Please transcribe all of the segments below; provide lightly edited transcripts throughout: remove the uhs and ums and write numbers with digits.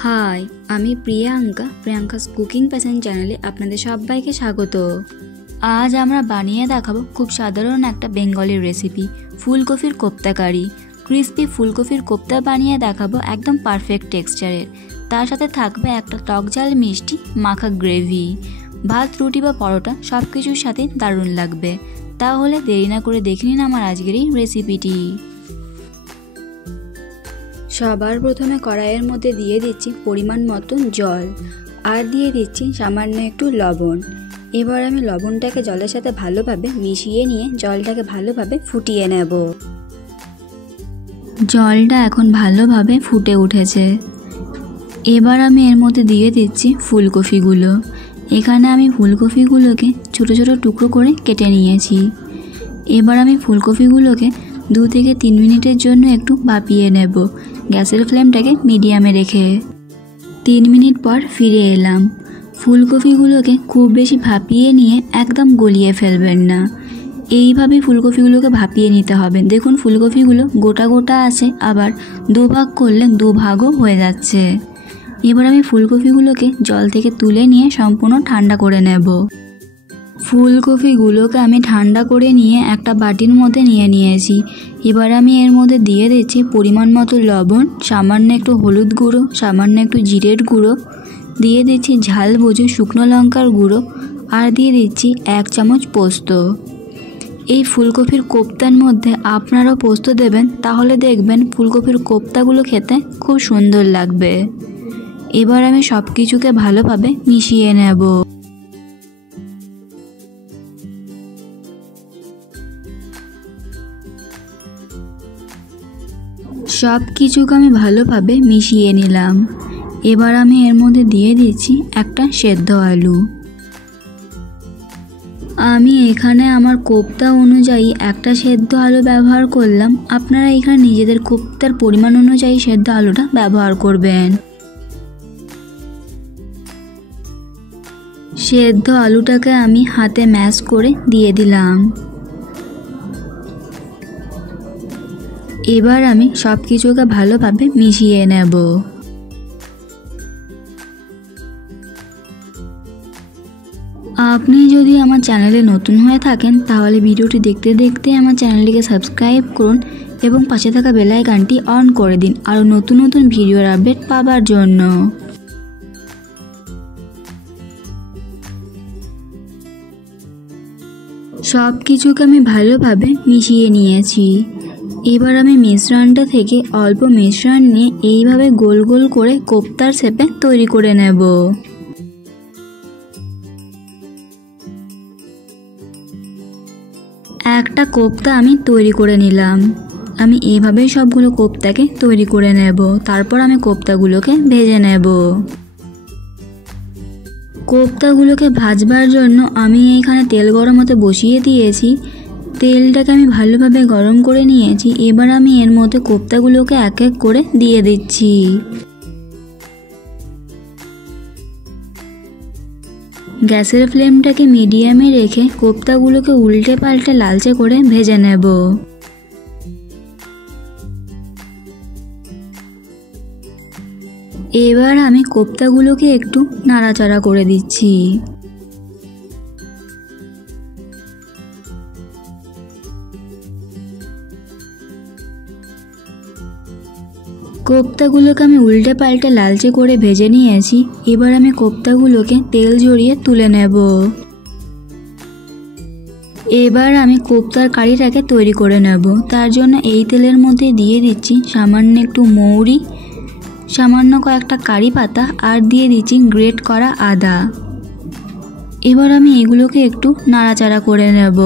High, আমি Priyanka's cooking passion চ্যানেলে আপনাদের সবাইকে স্বাগত। আজ আমরা বানিয়ে দেখাবো খুব সাধারণ একটা বেঙ্গলি রেসিপি, ফুলকপির কোপ্তা কারি। ক্রিস্পি ফুলকপির কোপ্তা বানিয়ে দেখাবো একদম পারফেক্ট টেক্সচারের। তার সাথে থাকবে একটা টক ঝাল মিষ্টি মাখা গ্রেভি। ভাত, রুটি বা পরোটা সব কিছুর সাথে দারুণ লাগবে। তাহলে দেরি না করে দেখে নিন আমার আজকের এই রেসিপিটি। সবার প্রথমে কড়াইয়ের মধ্যে দিয়ে দিচ্ছি পরিমাণ মতো জল, আর দিয়ে দিচ্ছি সামান্য একটু লবণ। এবার আমি লবণটাকে জলের সাথে ভালোভাবে মিশিয়ে নিয়ে জলটাকে ভালোভাবে ফুটিয়ে নেব। জলটা এখন ভালোভাবে ফুটে উঠেছে। এবার আমি এর মধ্যে দিয়ে দিচ্ছি ফুলকপিগুলো। এখানে আমি ফুলকপিগুলোকে ছোট ছোট টুকরো করে কেটে নিয়েছি। এবার আমি ফুলকপিগুলোকে 2 থেকে 3 মিনিটের জন্য একটু ভাপিয়ে নেব, গ্যাসের ফ্লেমটাকে মিডিয়ামে রেখে। 3 মিনিট পর ফিরে এলাম। ফুলকপিগুলোকে খুব বেশি ভাপিয়ে নিয়ে একদম গলিয়ে ফেলবেন না, এইভাবেই ফুলকপিগুলোকে ভাপিয়ে নিতে হবে। দেখুন ফুলকপিগুলো গোটা গোটা আছে, আবার 2 ভাগ করলে 2 ভাগও হয়ে যাচ্ছে। এবার আমি ফুলকপিগুলোকে জল থেকে তুলে নিয়ে সম্পূর্ণ ঠান্ডা করে নেব। ফুলকপিগুলোকে আমি ঠান্ডা করে নিয়ে একটা বাটির মধ্যে নিয়ে নিয়েছি। এবার আমি এর মধ্যে দিয়ে দিচ্ছি পরিমাণ মতো লবণ, সামান্য একটু হলুদ গুঁড়ো, সামান্য একটু জিরের গুঁড়ো, দিয়ে দিচ্ছি ঝাল বুঝে শুকনো লঙ্কার গুঁড়ো, আর দিয়ে দিচ্ছি 1 চামচ পোস্ত। এই ফুলকপির কোপ্তার মধ্যে আপনারাও পোস্ত দেবেন, তাহলে দেখবেন ফুলকপির কোপ্তাগুলো খেতে খুব সুন্দর লাগবে। এবার আমি সব কিছুকে ভালোভাবে মিশিয়ে নেব। সব কিছুকে আমি ভালোভাবে মিশিয়ে নিলাম। এবার আমি এর মধ্যে দিয়ে দিচ্ছি একটা সেদ্ধ আলু। আমি এখানে আমার কোপ্তা অনুযায়ী একটা সেদ্ধ আলু ব্যবহার করলাম। আপনারা এখানে নিজেদের কোপ্তার পরিমাণ অনুযায়ী সেদ্ধ আলুটা ব্যবহার করবেন। সেদ্ধ আলুটাকে আমি হাতে ম্যাশ করে দিয়ে দিলাম। এবার আমি সব কিছুকে ভালোভাবে মিশিয়ে নেব। আপনি যদি আমার চ্যানেলে নতুন হয়ে থাকেন তাহলে ভিডিওটি দেখতে দেখতে আমার চ্যানেলটিকে সাবস্ক্রাইব করুন এবং পাশে থাকা বেল আইকনটি অন করে দিন আরও নতুন নতুন ভিডিওর আপডেট পাওয়ার জন্য। সব কিছুকে আমি ভালোভাবে মিশিয়ে নিয়েছি। এবার আমি মিশ্রণটা থেকে অল্প মিশ্রণ নিয়ে এইভাবে গোল গোল করে কোপ্তার শেপে তৈরি করে নেব। একটা কোপ্তা আমি তৈরি করে নিলাম। আমি এইভাবেই সবগুলো কোপ্তাকে তৈরি করে নেব। তারপর আমি কোপ্তাগুলোকে ভেজে নেব। কোপ্তাগুলোকে ভাজবার জন্য আমি এইখানে তেল গরম হতে বসিয়ে দিয়েছি। তেলটাকে আমি ভালোভাবে গরম করে নিয়েছি। এবার আমি এর মধ্যে কোপ্তাগুলোকে এক এক করে দিয়ে দিচ্ছি। গ্যাসের ফ্লেমটাকে মিডিয়ামে রেখে কোপ্তাগুলোকে উল্টে পাল্টে লালচে করে ভেজে নেব। এবার আমি কোপ্তাগুলোকে একটু নাড়াচাড়া করে দিচ্ছি। কোপ্তাগুলোকে আমি উল্টে পাল্টে লালচে করে ভেজে নিয়েছি। এবার আমি কোপ্তাগুলোকে তেল ঝরিয়ে তুলে নেব। এবার আমি কোপ্তার কারিটাকে তৈরি করে নেব। তার জন্য এই তেলের মধ্যে দিয়ে দিচ্ছি সামান্য একটু মৌরি, সামান্য কয়েকটা কারি পাতা, আর দিয়ে দিচ্ছি গ্রেট করা আদা। এবার আমি এগুলোকে একটু নাড়াচাড়া করে নেব।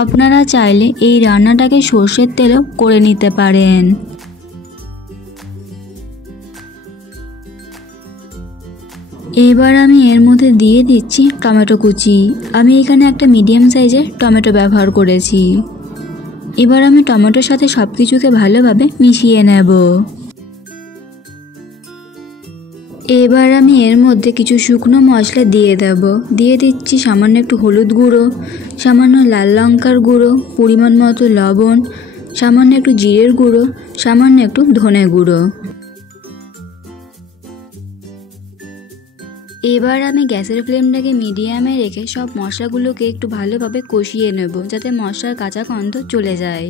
আপনারা চাইলে এই রান্নাটাকে সর্ষের তেলেও করে নিতে পারেন। এবার আমি এর মধ্যে দিয়ে দিচ্ছি টমেটো কুচি। আমি এখানে একটা মিডিয়াম সাইজের টমেটো ব্যবহার করেছি। এবার আমি টমেটোর সাথে সব কিছুকে ভালোভাবে মিশিয়ে নেব। এবার আমি এর মধ্যে কিছু শুকনো মশলা দিয়ে দেব। দিয়ে দিচ্ছি সামান্য একটু হলুদ গুঁড়ো, সামান্য লাল লঙ্কার গুঁড়ো, পরিমাণ মতো লবণ, সামান্য একটু জিরের গুঁড়ো, সামান্য একটু ধনে গুঁড়ো। এবার আমি গ্যাসের ফ্লেমটাকে মিডিয়ামে রেখে সব মশলাগুলোকে একটু ভালোভাবে কষিয়ে নেব, যাতে মশলার কাঁচা গন্ধ চলে যায়।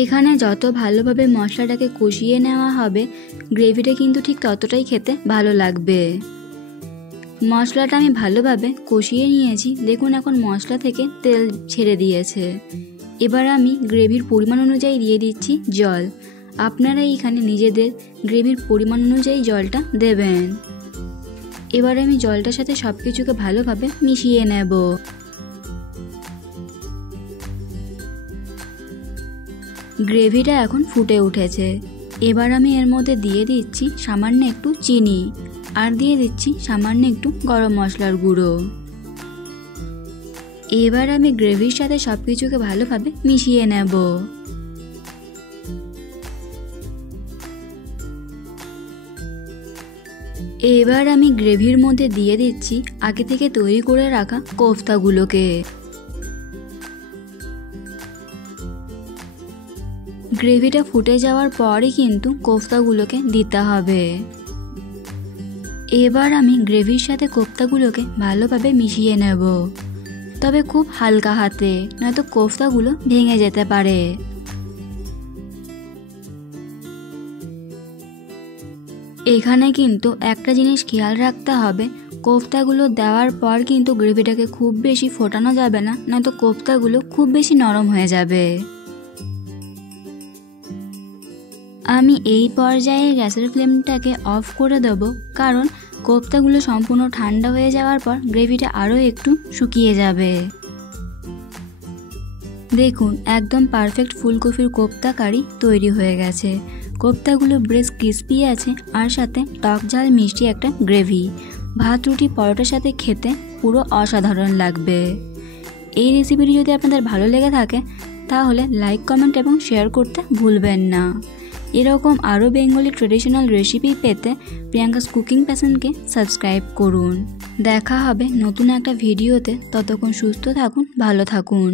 এখানে যত ভালোভাবে মশলাটাকে কষিয়ে নেওয়া হবে, গ্রেভিটা কিন্তু ঠিক ততটাই খেতে ভালো লাগবে। মশলাটা আমি ভালোভাবে কষিয়ে নিয়েছি। দেখুন এখন মশলা থেকে তেল ছেড়ে দিয়েছে। এবার আমি গ্রেভির পরিমাণ অনুযায়ী দিয়ে দিচ্ছি জল। আপনারা এখানে নিজেদের গ্রেভির পরিমাণ অনুযায়ী জলটা দেবেন। এবার আমি জলটার সাথে সব কিছুকে ভালোভাবে মিশিয়ে নেব। গ্রেভিটা এখন ফুটে উঠেছে। এবার আমি এর মধ্যে দিয়ে দিচ্ছি সামান্য একটু চিনি, আর দিয়ে দিচ্ছি সামান্য একটু গরম মশলার গুঁড়ো। এবার আমি গ্রেভির সাথে সব কিছুকে ভালোভাবে মিশিয়ে নেব। এবার আমি গ্রেভির মধ্যে দিয়ে দিচ্ছি আগে থেকে তৈরি করে রাখা কোফতাগুলোকে। গ্রেভিটা ফুটে যাওয়ার পরই কিন্তু কোফতাগুলোকে দিতে হবে। এবার আমি গ্রেভির সাথে কোফতাগুলোকে ভালোভাবে মিশিয়ে নেব, তবে খুব হালকা হাতে, নয়তো কোফতাগুলো ভেঙে যেতে পারে। এখানে কিন্তু একটা জিনিস খেয়াল রাখতে হবে, কোফতাগুলো দেওয়ার পর কিন্তু গ্রেভিটাকে খুব বেশি ফোটানো যাবে না, নয়তো কোফতাগুলো খুব বেশি নরম হয়ে যাবে। আমি এই পর্যায়ে গ্যাসের ফ্লেমটাকে অফ করে দেব, কারণ কোফতাগুলো সম্পূর্ণ ঠান্ডা হয়ে যাওয়ার পর গ্রেভিটা আরও একটু শুকিয়ে যাবে। দেখুন একদম পারফেক্ট ফুলকপির কোফতা কারি তৈরি হয়ে গেছে। কোফতাগুলো বেশ ক্রিস্পি আছে, আর সাথে টক ঝাল মিষ্টি একটা গ্রেভি। ভাত রুটি পরোটার সাথে খেতে পুরো অসাধারণ লাগবে। এই রেসিপিটি যদি আপনাদের ভালো লেগে থাকে তাহলে লাইক, কমেন্ট এবং শেয়ার করতে ভুলবেন না। এরকম আরও বেঙ্গলি ট্রেডিশনাল রেসিপি পেতে প্রিয়াঙ্কাস কুকিং প্যাশনকে সাবস্ক্রাইব করুন। দেখা হবে নতুন একটা ভিডিওতে। ততক্ষণ সুস্থ থাকুন, ভালো থাকুন।